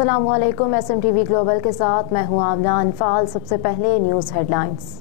अस्सलामुअलैकुम। SMTV global के साथ मैं हूं आमना अनफाल। सबसे पहले न्यूज़ हेडलाइंस।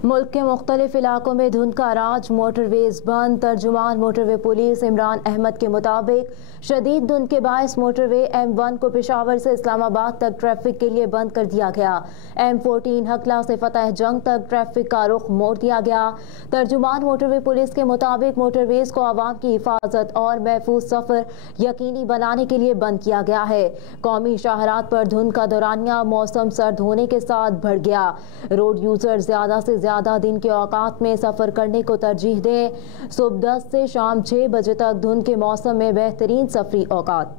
मुल्क के मुख्तलिफ इलाकों में धुंध का राज, मोटरवेज बंद। तर्जुमान मोटरवे पुलिस इमरान अहमद के मुताबिक शदीद धुंध के बायस मोटरवे M1 को पेशावर से इस्लामाबाद तक ट्रैफिक के लिए बंद कर दिया गया। M14 हकला से फतेह जंग तक ट्रैफिक का रुख मोड़ दिया गया। तर्जुमान मोटरवे पुलिस के मुताबिक मोटरवेज को आवाम की हिफाजत और महफूज सफर यकीनी बनाने के लिए बंद किया गया है। कौमी शाहरात पर धुंध का दौरानिया मौसम सर्द होने के साथ बढ़ गया। रोड यूजर ज्यादा से ज्यादा दिन के औकात में सफर करने को तरजीह दें। सुबह 10 से शाम 6 बजे तक धुंध के मौसम में बेहतरीन सफरी औकात।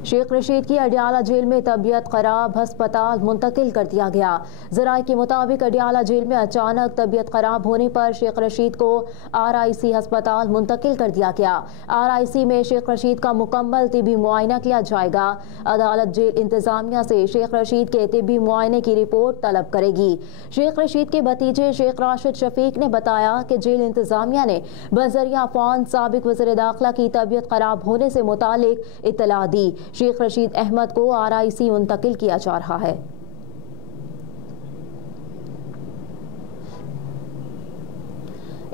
शेख रशीद की अडियाला जेल में तबीयत खराब, अस्पताल मुंतकिल कर दिया गया। ज़राए के मुताबिक अडियाला जेल में अचानक तबीयत खराब होने पर शेख रशीद को RIC अस्पताल मुंतकिल कर दिया गया। RIC में शेख रशीद का मुकम्मल तिबी मुआयना किया जाएगा। अदालत जेल इंतजामिया से शेख रशीद के तिबी मुआयने की रिपोर्ट तलब करेगी। शेख रशीद के भतीजे शेख राशिद शफीक ने बताया कि जेल इंतजामिया ने बजरिया फ़ोन साबिक वज़ीर दाखिला की तबीयत खराब होने से मुतालिक इत्तला दी। शेख रशीद अहमद को RIC मुंतकिल किया जा रहा है।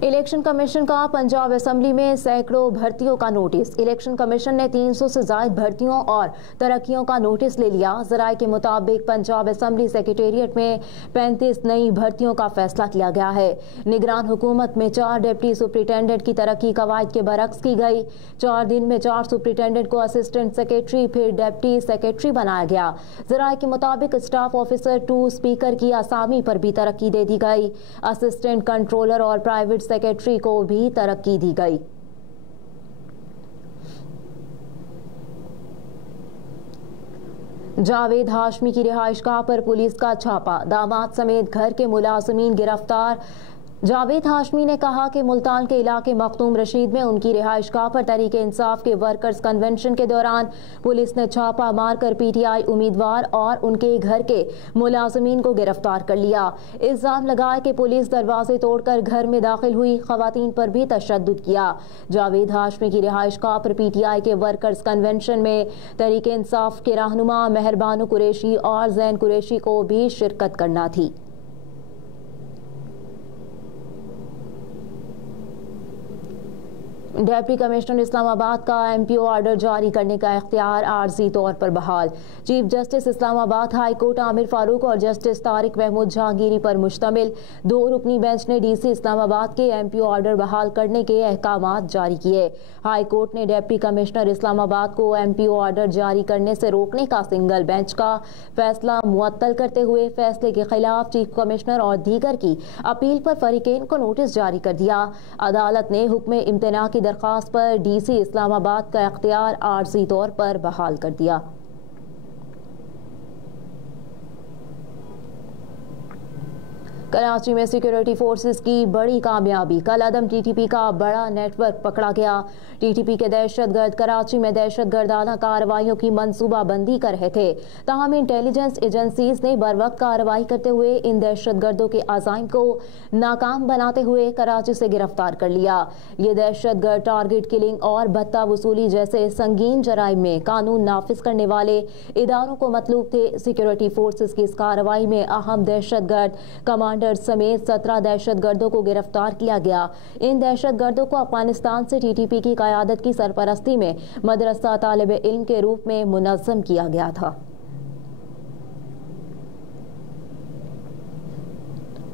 इलेक्शन कमीशन का पंजाब असेंबली में सैकड़ों भर्तियों का नोटिस। इलेक्शन कमीशन ने 300 से ज्यादा भर्तियों और तरक्कियों का नोटिस ले लिया। ज़राए के मुताबिक पंजाब असेंबली सेक्रेटेरिएट में 35 नई भर्तियों का फैसला किया गया है। निगरान हुकूमत में 4 डिप्टी सुप्रिटेंडेंट की तरक्की कवायद के बरक्स की गई। 4 दिन में 4 सुप्रिटेंडेंट को असिस्टेंट सेक्रेटरी फिर डिप्टी सेक्रेटरी बनाया गया। ज़राए के मुताबिक स्टाफ ऑफिसर 2 स्पीकर की आसामी पर भी तरक्की दे दी गई। असिस्टेंट कंट्रोलर और प्राइवेट सेक्रेटरी को भी तरक्की दी गई। जावेद हाशमी की रिहाइशगाह पर पुलिस का छापा, दामाद समेत घर के मुलाजिमीन गिरफ्तार। जावेद हाशमी ने कहा कि मुल्तान के इलाके मखदूम रशीद में उनकी रिहाइशगाह पर तहरीक इंसाफ के वर्कर्स कन्वेंशन के दौरान पुलिस ने छापा मारकर PTI उम्मीदवार और उनके घर के मुलाजिमीन को गिरफ्तार कर लिया। इल्जाम लगाया कि पुलिस दरवाजे तोड़कर घर में दाखिल हुई, खवातीन पर भी तशद्दुद किया। जावेद हाशमी की रिहाइशगाह पर PTI के वर्कर्स कन्वेंशन में तहरीक इंसाफ के रहनुमा मेहरबानो कुरैशी और जैन कुरैशी को भी शिरकत करना थी। डिप्टी कमिश्नर इस्लामाबाद का MPO ऑर्डर जारी करने का इख्तियार आर्जी तौर पर बहाल। Chief justice Islamabad high court Aamir Farooq और जस्टिस तारिक महमूद जहांगीरी पर मुश्तमिल 2 रुकनी बेंच ने DC इस्लामाबाद के MPO ऑर्डर बहाल करने के अहकामात जारी किए। हाई कोर्ट ने डिप्टी कमिश्नर इस्लामाबाद को MPO ऑर्डर जारी करने से रोकने का सिंगल बेंच का फैसला मुअत्तल करते हुए फैसले के खिलाफ चीफ कमिश्नर और दीगर की अपील पर फरीकेन को नोटिस जारी कर दिया। अदालत ने हुक्म इम्तना की दरखास्त पर DC इस्लामाबाद का इख्तियार आर्जी तौर पर बहाल कर दिया। कराची में सिक्योरिटी फोर्सेस की बड़ी कामयाबी, कल अदम TTP का बड़ा नेटवर्क पकड़ा गया। TTP के दहशतगर्द कराची में दहशतगर्दाना कार्रवाइयों की मंसूबाबंदी कर रहे थे, ताहम इंटेलिजेंस एजेंसीज ने बर वक्त कार्रवाई करते हुए इन दहशतगर्दों के अज़ाइम को नाकाम बनाते हुए कराची से गिरफ्तार कर लिया। ये दहशतगर्द टारगेट किलिंग और भत्ता वसूली जैसे संगीन जराइम में कानून नाफिज करने वाले इदारों को मतलूब थे। सिक्योरिटी फोर्सेस की इस कार्रवाई में अहम दहशतगर्द कमांडर समेत 17 दहशतगर्दों को गिरफ्तार किया गया। इन दहशतगर्दों को अफगानिस्तान से TTP की क़यादत की सरपरस्ती में मदरसा तालिब इल्म के रूप में मुनज़्ज़म किया गया था।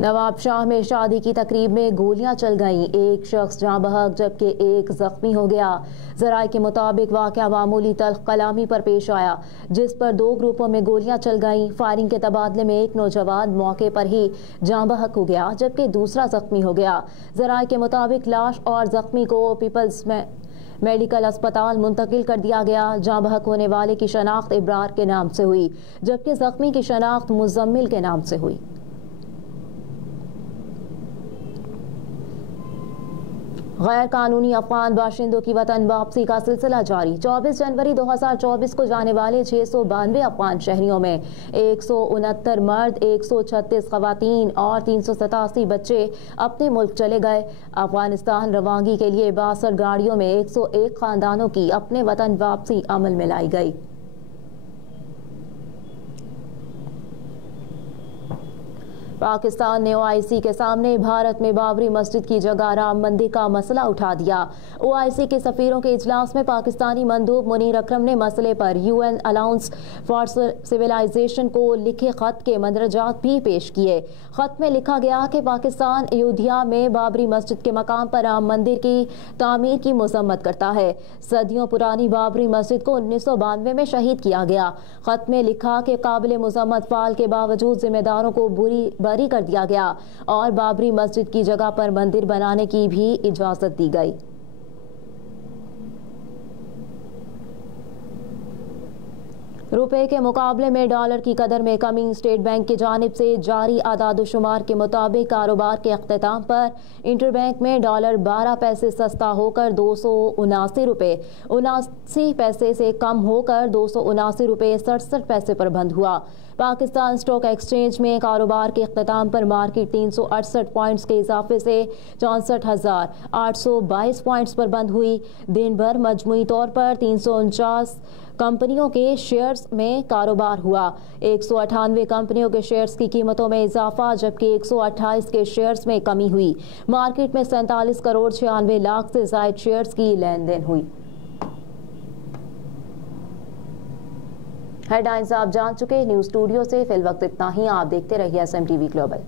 नवाबशाह में शादी की तकरीब में गोलियां चल गईं, एक शख्स जाँ बहक जबकि एक जख्मी हो गया। ज़राए के मुताबिक वाक़या मामूली तल्ख कलामी पर पेश आया, जिस पर 2 ग्रुपों में गोलियां चल गईं। फायरिंग के तबादले में एक नौजवान मौके पर ही जाँ बहक हो गया जबकि दूसरा जख्मी हो गया। ज़राए के मुताबिक लाश और जख्मी को पीपल्स मेडिकल अस्पताल मुंतकिल कर दिया गया। जाँ बहक होने वाले की शनाख्त इब्रार के नाम से हुई जबकि जख्मी की शनाख्त मुज़म्मिल के नाम से हुई। गैर कानूनी अफगान बाशिंदों की वतन वापसी का सिलसिला जारी। 24 जनवरी 2024 को जाने वाले 692 अफगान शहरियों में 169 मर्द, 136 खवातीन और 387 बच्चे अपने मुल्क चले गए। अफगानिस्तान रवानगी के लिए 62 गाड़ियों में 101 खानदानों की अपने वतन वापसी अमल में लाई गई। पाकिस्तान ने ओआईसी के सामने भारत में बाबरी मस्जिद की जगह राम मंदिर का मसला उठा दिया। ओआईसी के सफीरों के इजलास में पाकिस्तानी मंदूब मुनीर अकरम ने मसले पर यूएन अलाउंस फॉर सिविलाइजेशन को लिखे खत के मंदरजात भी पेश किए। खत में लिखा गया कि पाकिस्तान अयोध्या में बाबरी मस्जिद के मकाम पर राम मंदिर की तामीर की मजम्मत करता है। सदियों पुरानी बाबरी मस्जिद को 1992 में शहीद किया गया। खत में लिखा कि काबिल मजम्मत फाल के बावजूद जिम्मेदारों को बरी कर दिया गया और बाबरी मस्जिद की जगह पर मंदिर बनाने की भी इजाजत दी गई। रुपए के मुकाबले में डॉलर की कदर में कमी। स्टेट बैंक की जानिब से जारी आदाद-ओ-शुमार के मुताबिक कारोबार के अख्तिताम पर इंटरबैंक में डॉलर 12 पैसे सस्ता होकर 279 रुपये 79 पैसे से कम होकर 279 रुपये 67 पैसे पर बंद हुआ। पाकिस्तान स्टॉक एक्सचेंज में कारोबार के अख्तिताम पर मार्केट 368 पॉइंट्स के इजाफे से 64,822 पॉइंट्स पर बंद हुई। दिन भर मजमूई तौर पर 349 कंपनियों के शेयर्स में कारोबार हुआ। 198 कंपनियों के शेयर्स की कीमतों में इजाफा जबकि 128 के शेयर्स में कमी हुई। मार्केट में 47 करोड़ 96 लाख से ज्यादा शेयर्स की लेन देन हुई। हेडलाइंस आप जान चुके। न्यूज स्टूडियो से फिल वक्त इतना ही। आप देखते रहिए SMTV ग्लोबल।